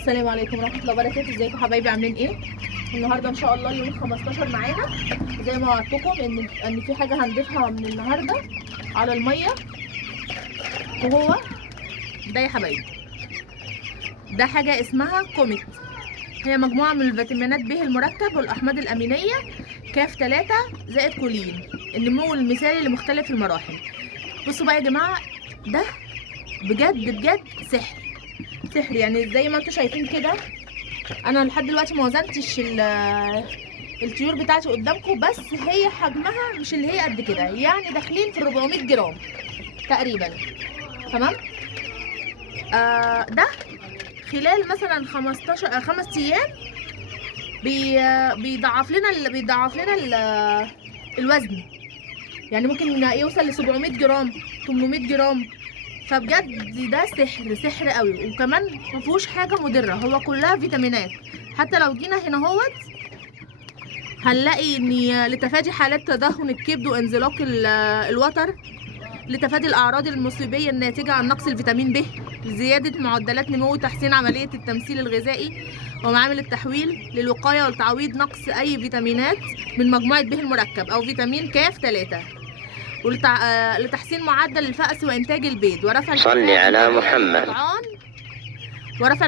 السلام عليكم ورحمه الله وبركاته. ازيكم حبايبي، عاملين ايه؟ النهارده ان شاء الله يوم 15 معانا زي ما وعدتكم ان في حاجه هنضيفها من النهارده على الميه، وهو ده يا حبايبي. ده حاجه اسمها كوميت، هي مجموعه من الفيتامينات ب المركب والاحماض الامينيه كاف 3 زائد كولين، النمو المثالي لمختلف المراحل. بصوا بقى يا جماعه، ده بجد بجد سحر سحر، يعني زي ما انتم شايفين كده. انا لحد دلوقتي ما وزنتش الطيور بتاعتي قدامكم، بس هي حجمها مش اللي هي قد كده، يعني داخلين في 400 جرام تقريبا. تمام. ده خلال مثلا 15 5 ايام بيضعف لنا الوزن، يعني ممكن يوصل ل 700 جرام 800 جرام. فبجد ده سحر سحر قوي، وكمان ما فيهوش حاجه مضره، هو كلها فيتامينات. حتى لو جينا هنا اهوت هنلاقي ان لتفادي حالات تدهن الكبد وانزلاق الوتر، لتفادي الاعراض المصيبيه الناتجه عن نقص الفيتامين ب، لزياده معدلات نمو وتحسين عمليه التمثيل الغذائي ومعامل التحويل، للوقايه والتعويض نقص اي فيتامينات من مجموعه ب المركب او فيتامين كاف 3، لتحسين معدل الفأس وإنتاج البيض، ورفع صل على محمد، ورفع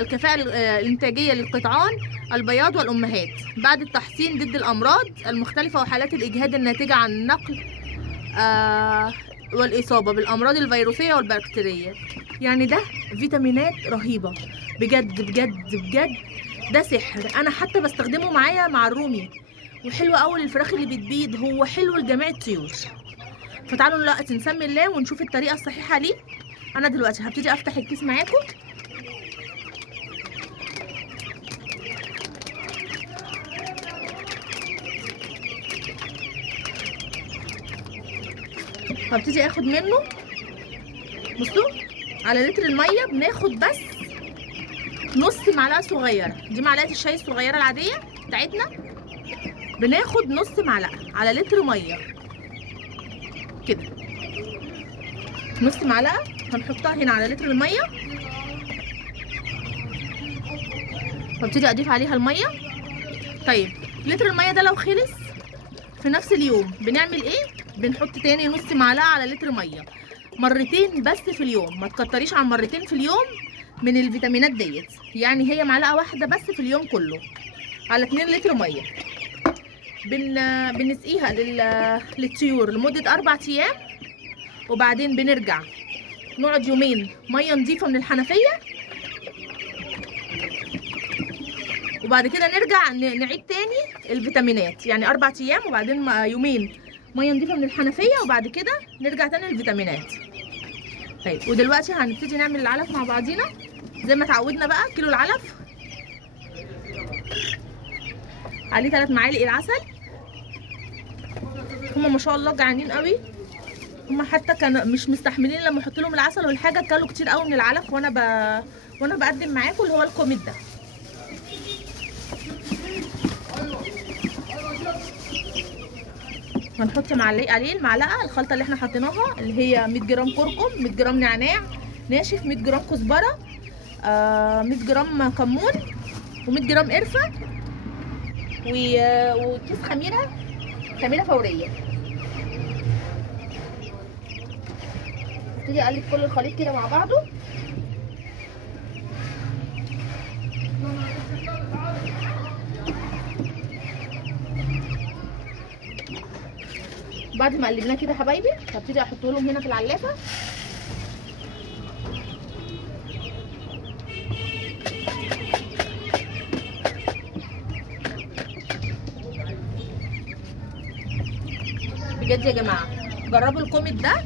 الكفاءة الإنتاجية للقطعان البياض والأمهات بعد التحصين ضد الأمراض المختلفة وحالات الإجهاد الناتجة عن النقل والإصابة بالأمراض الفيروسية والبكتيرية. يعني ده فيتامينات رهيبة بجد بجد بجد، ده سحر. أنا حتى بستخدمه معايا مع الرومي، وحلو قوي للفراخ اللي بتبيض، هو حلو لجميع الطيور. فتعالوا دلوقتي نسمي الله ونشوف الطريقه الصحيحه ليه. انا دلوقتي هبتدي افتح الكيس معاكم. هبتدي اخد منه، بصوا على لتر الميه بناخد بس نص معلقه صغيره، دي معلقه الشاي الصغيره العاديه بتاعتنا، بناخد نص معلقه على لتر ميه كده، نص معلقه هنحطها هنا على لتر الميه، وابتدي اضيف عليها الميه. طيب لتر الميه ده لو خلص في نفس اليوم بنعمل ايه؟ بنحط تاني نص معلقه على لتر ميه، مرتين بس في اليوم، ما تكتريش عن مرتين في اليوم من الفيتامينات ديت، يعني هي معلقه واحده بس في اليوم كله على 2 لتر ميه. بنسقيها للطيور لمده 4 ايام، وبعدين بنرجع نقعد يومين ميه نظيفه من الحنفيه، وبعد كده نرجع نعيد تاني الفيتامينات، يعني 4 ايام وبعدين يومين ميه نظيفه من الحنفيه، وبعد كده نرجع تاني للفيتامينات. طيب ودلوقتي هنبتدي نعمل العلف مع بعضينا زي ما اتعودنا بقى. كيلو العلف عليه 3 معالق العسل. هما ما شاء الله جعانين قوي، هما حتى كانوا مش مستحملين لما احط لهم العسل والحاجه، كلوا كتير قوي من العلف وانا بقدم معاكم اللي هو الكوميت ده. هنحط عليه المعلقه الخلطه اللي احنا حطيناها، اللي هي 100 جرام كركم، 100 جرام نعناع ناشف، 100 جرام كزبره، 100 جرام كمون، و100 جرام قرفه، وكيس خميره فوريه. ابتدي اقلب كل الخليط كده مع بعضه. بعد ما قلبناه كده حبايبي هبتدي احطه لهم هنا في العلافه. بجد يا جماعه جربوا الكوميت ده،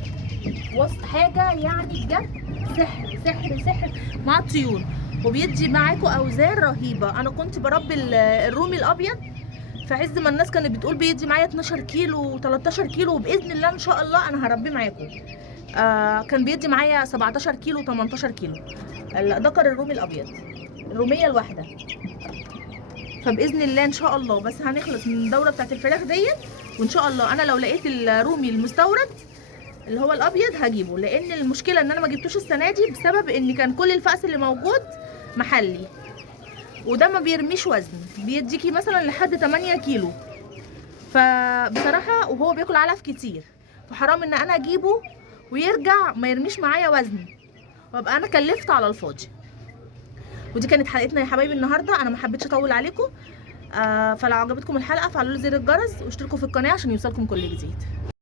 وسط حاجه يعني بجد سحر سحر سحر مع الطيور، وبيدي معاكم اوزان رهيبه. انا كنت بربي الرومي الابيض في عز ما الناس كانت بتقول بيدي معايا 12 كيلو و13 كيلو، وباذن الله ان شاء الله انا هربيه معاكم. كان بيدي معايا 17 كيلو و18 كيلو الذكر الرومي الابيض، الروميه الواحده. فباذن الله ان شاء الله بس هنخلص من الدوره بتاعت الفراخ ديت، وان شاء الله انا لو لقيت الرومي المستورد اللي هو الابيض هجيبه، لان المشكله ان انا ما جبتوش السنه دي بسبب ان كان كل الفأس اللي موجود محلي، وده ما بيرميش وزن، بيديكي مثلا لحد 8 كيلو. فبصراحه وهو بياكل علف كتير، فحرام ان انا اجيبه ويرجع ما يرميش معايا وزن وابقى انا كلفت على الفاضي. ودي كانت حلقتنا يا حبايبي النهارده، انا ما حبيتش اطول عليكم. فلو عجبتكم الحلقه فعلوا زر الجرس واشتركوا في القناه عشان يوصلكم كل جديد.